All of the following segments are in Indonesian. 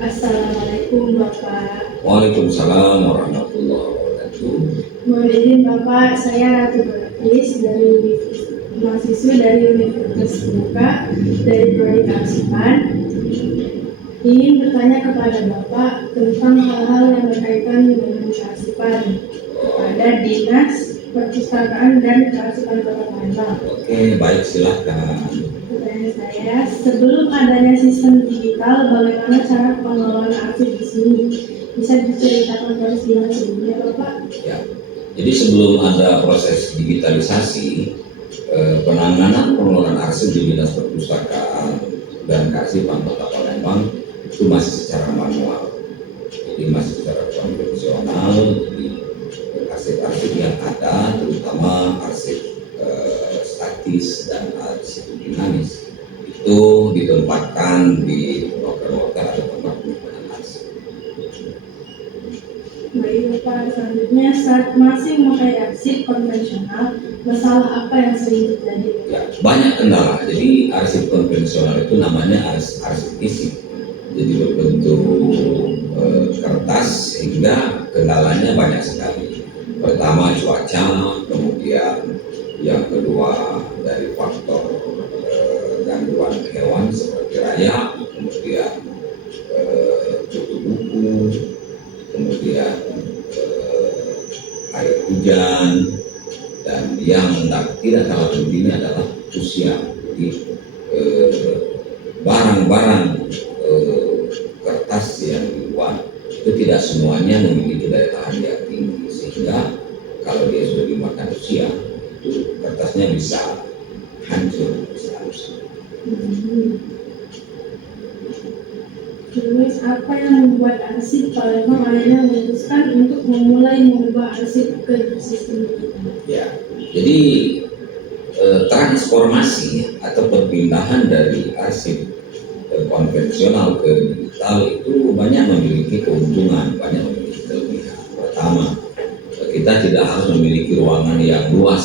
Assalamualaikum Bapak. Waalaikumsalam warahmatullahi wabarakatuh. Mohon izin Bapak, saya Ratu Barakis mahasiswa dari Universitas Terbuka dari Prodi Kearsipan. Ingin bertanya kepada Bapak tentang hal-hal yang berkaitan dengan kearsipan kepada Dinas Perpustakaan dan Kearsipan Kota Palembang. Oke, baik, silahkan. Pertanyaan saya, sebelum adanya sistem digital, bagaimana cara pengelolaan arsip di sini? Bisa diceritakan proses gimana sebelumnya, Bapak? Ya, jadi sebelum ada proses digitalisasi, penanganan pengelolaan arsip di Dinas Perpustakaan dan Kearsipan Kota Palembang itu masih secara manual. Jadi masih secara konvensional di arsip-arsip yang ada, terutama arsip statis dan arsip dinamis, itu ditempatkan di loker-loker atau tempat penyimpanan arsip. Baik Bapak, selanjutnya saat masih memakai arsip konvensional, masalah apa yang sering terjadi? Ya, banyak kendala. Jadi arsip konvensional itu namanya arsip fisik. Jadi berbentuk kertas, sehingga kendalanya banyak sekali. Pertama cuaca, kemudian yang kedua dari faktor gangguan hewan seperti rayap, kemudian kutu buku, kemudian air hujan, dan yang tidak kalah pentingnya adalah usia. Jadi barang-barang kertas yang dibuat itu tidak semuanya memiliki daya tahan yang tinggi, sehingga kalau dia sudah dimakan usia, itu kertasnya bisa hancur, bisa rusak. Terus apa yang membuat arsip Palembang akhirnya memutuskan untuk memulai mengubah arsip ke sistem digital? Ya, jadi transformasi atau perpindahan dari arsip konvensional ke digital itu banyak memiliki keuntungan, banyak memiliki kelebihan. Pertama, kita tidak harus memiliki ruangan yang luas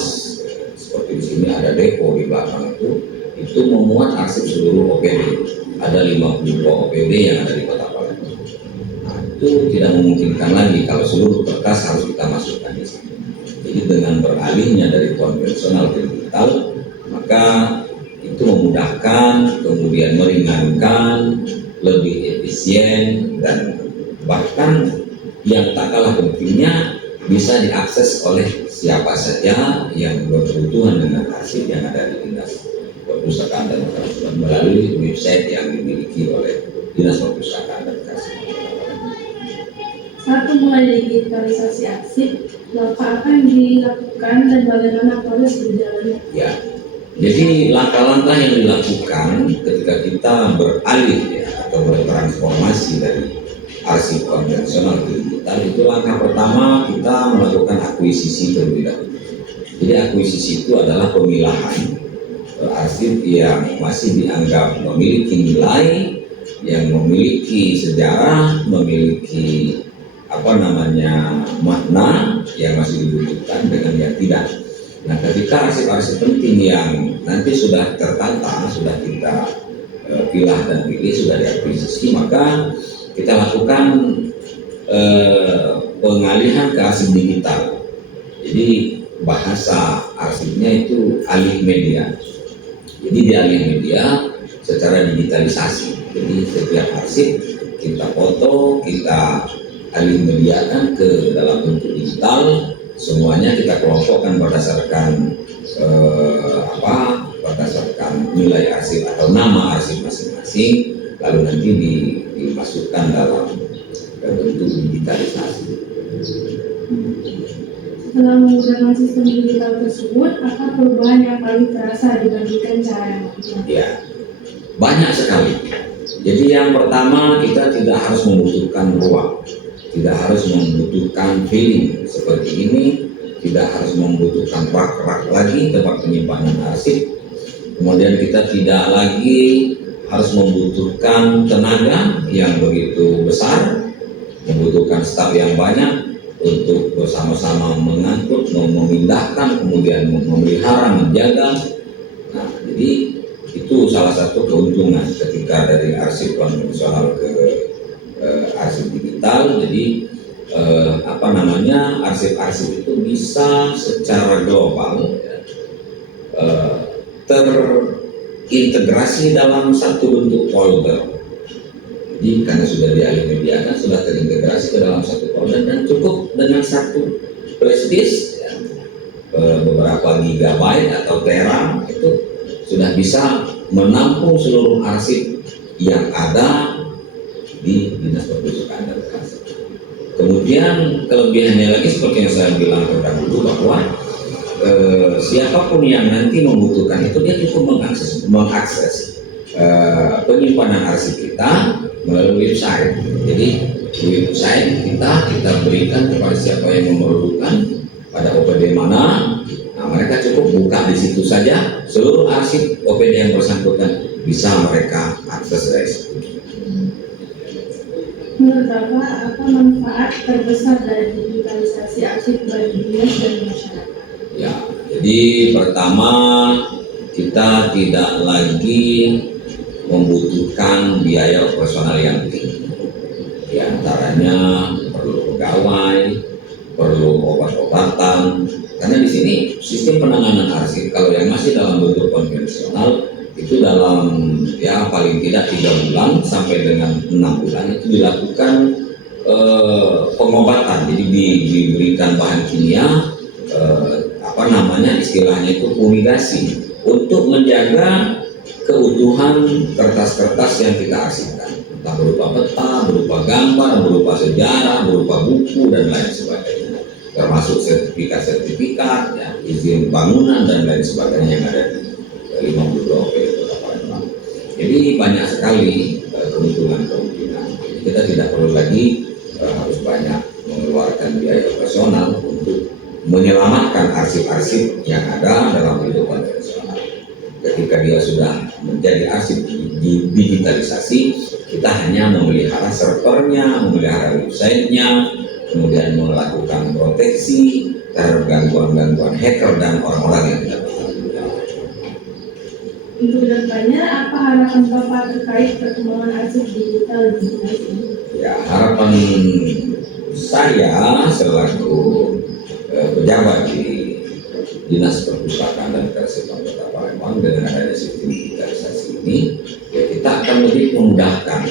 seperti di sini ada depo di belakang itu memuat arsip seluruh OPD. Ada 50 OPD yang ada di Kota Palembang. Nah, itu tidak memungkinkan lagi kalau seluruh kertas harus kita masukkan di sini. Jadi dengan beralihnya dari konvensional ke digital, maka itu memudahkan, kemudian meringankan, lebih efisien, dan bahkan yang tak kalah pentingnya bisa diakses oleh siapa saja yang berkebutuhan dengan arsip yang ada di Dinas Perpustakaan dan Kearsipan melalui website yang dimiliki oleh Dinas Perpustakaan dan Kearsipan. Satu, mulai digitalisasi arsip, langkah apa yang dilakukan dan bagaimana proses berjalannya? Ya, jadi langkah-langkah yang dilakukan ketika kita beralih atau bertransformasi dari arsip konvensional ke digital, itu langkah pertama kita melakukan akuisisi terlebih dahulu. Jadi akuisisi itu adalah pemilahan arsip yang masih dianggap memiliki nilai, yang memiliki sejarah, memiliki makna yang masih dibutuhkan dengan yang tidak. Nah, ketika arsip-arsip penting yang nanti sudah tertata, sudah kita pilah dan pilih, sudah diakuisisi, maka kita lakukan pengalihan ke arsip digital. Jadi bahasa arsipnya itu alih media. Jadi di alih media secara digitalisasi. Jadi setiap arsip kita foto, kita alih mediakan ke dalam bentuk digital. Semuanya kita kelompokkan berdasarkan berdasarkan nilai arsip atau nama arsip masing-masing, lalu nanti dimasukkan dalam bentuk digitalisasi. Setelah menggunakan sistem digital tersebut, apa perubahan yang paling terasa dibandingkan cara yang lama? Ya, banyak sekali. Jadi yang pertama, kita tidak harus membutuhkan ruang, tidak harus membutuhkan feeling seperti ini, tidak harus membutuhkan rak-rak lagi tempat penyimpanan arsip. Kemudian kita tidak lagi harus membutuhkan tenaga yang begitu besar, membutuhkan staf yang banyak untuk bersama-sama mengangkut, memindahkan, kemudian memelihara, menjaga. Nah, jadi itu salah satu keuntungan ketika dari arsip konvensional ke digital. Jadi arsip-arsip itu bisa secara global ya, terintegrasi dalam satu bentuk folder. Jadi karena sudah dialih-mediakan, sudah terintegrasi ke dalam satu folder dan cukup dengan satu flash disk ya, beberapa gigabyte atau tera itu sudah bisa menampung seluruh arsip yang ada di Dinas Perpustakaan dan Kearsipan. Kemudian kelebihannya lagi seperti yang saya bilang terdahulu bahwa siapapun yang nanti membutuhkan itu dia cukup mengakses penyimpanan arsip kita melalui website. Jadi di website kita berikan kepada siapa yang memerlukan pada OPD mana. Nah, mereka cukup buka di situ saja, seluruh arsip OPD yang bersangkutan bisa mereka akses dari situ. Menurut Bapak, apa manfaat terbesar dari digitalisasi arsip bagi dinas dan masyarakat? Ya, jadi pertama kita tidak lagi membutuhkan biaya operasional yang tinggi. Di antaranya perlu pegawai, perlu obat-obatan. Karena di sini sistem penanganan arsip kalau yang masih dalam bentuk konvensional itu dalam ya paling tidak 3 bulan sampai dengan 6 bulan itu dilakukan pengobatan. Jadi diberikan bahan kimia istilahnya itu fumigasi untuk menjaga keutuhan kertas-kertas yang kita arsipkan, entah berupa peta, berupa gambar, berupa sejarah, berupa buku dan lain sebagainya, termasuk sertifikat-sertifikat, ya, izin bangunan dan lain sebagainya yang ada di 52 OPD Kota Palembang. Jadi banyak sekali keuntungan-keuntungan. Kita tidak perlu lagi harus banyak mengeluarkan biaya operasional untuk menyelamatkan arsip-arsip yang ada dalam bentuk konvensional. Ketika dia sudah menjadi arsip digitalisasi, kita hanya memelihara servernya, memelihara websitenya, kemudian melakukan proteksi terhadap gangguan-gangguan hacker dan orang-orang yang tidak bertanggung jawab. Untuk kedepannya, apa harapan Bapak terkait perkembangan arsip digital di dinas ini? Ya, harapan saya selaku pejabat di Dinas Perpustakaan dan Kearsipan Kota Palembang dengan adanya sistem digitalisasi ini, ya kita akan lebih memudahkan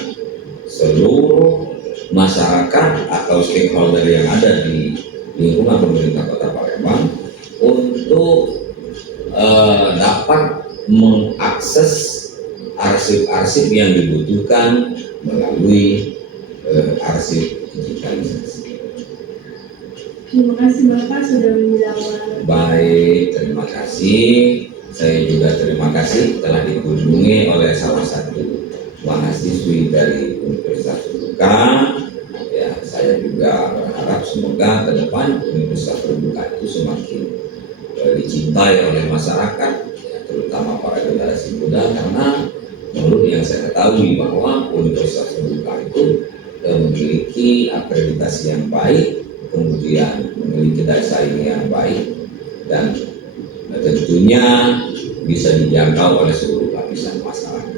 seluruh masyarakat atau stakeholder yang ada di lingkungan pemerintah Kota Palembang untuk dapat mengakses arsip-arsip yang dibutuhkan melalui arsip digitalisasi. Terima kasih Bapak sudah menjawab. Baik, terima kasih. Saya juga terima kasih telah dikunjungi oleh salah satu mahasiswi dari Universitas Terbuka. Ya, saya juga berharap semoga ke depan Universitas Terbuka itu semakin dicintai oleh masyarakat, ya, terutama para generasi muda, karena menurut yang saya ketahui bahwa Universitas Terbuka itu memiliki akreditasi yang baik, kemudian memiliki daya saing yang baik, dan tentunya bisa dijangkau oleh seluruh lapisan masyarakat.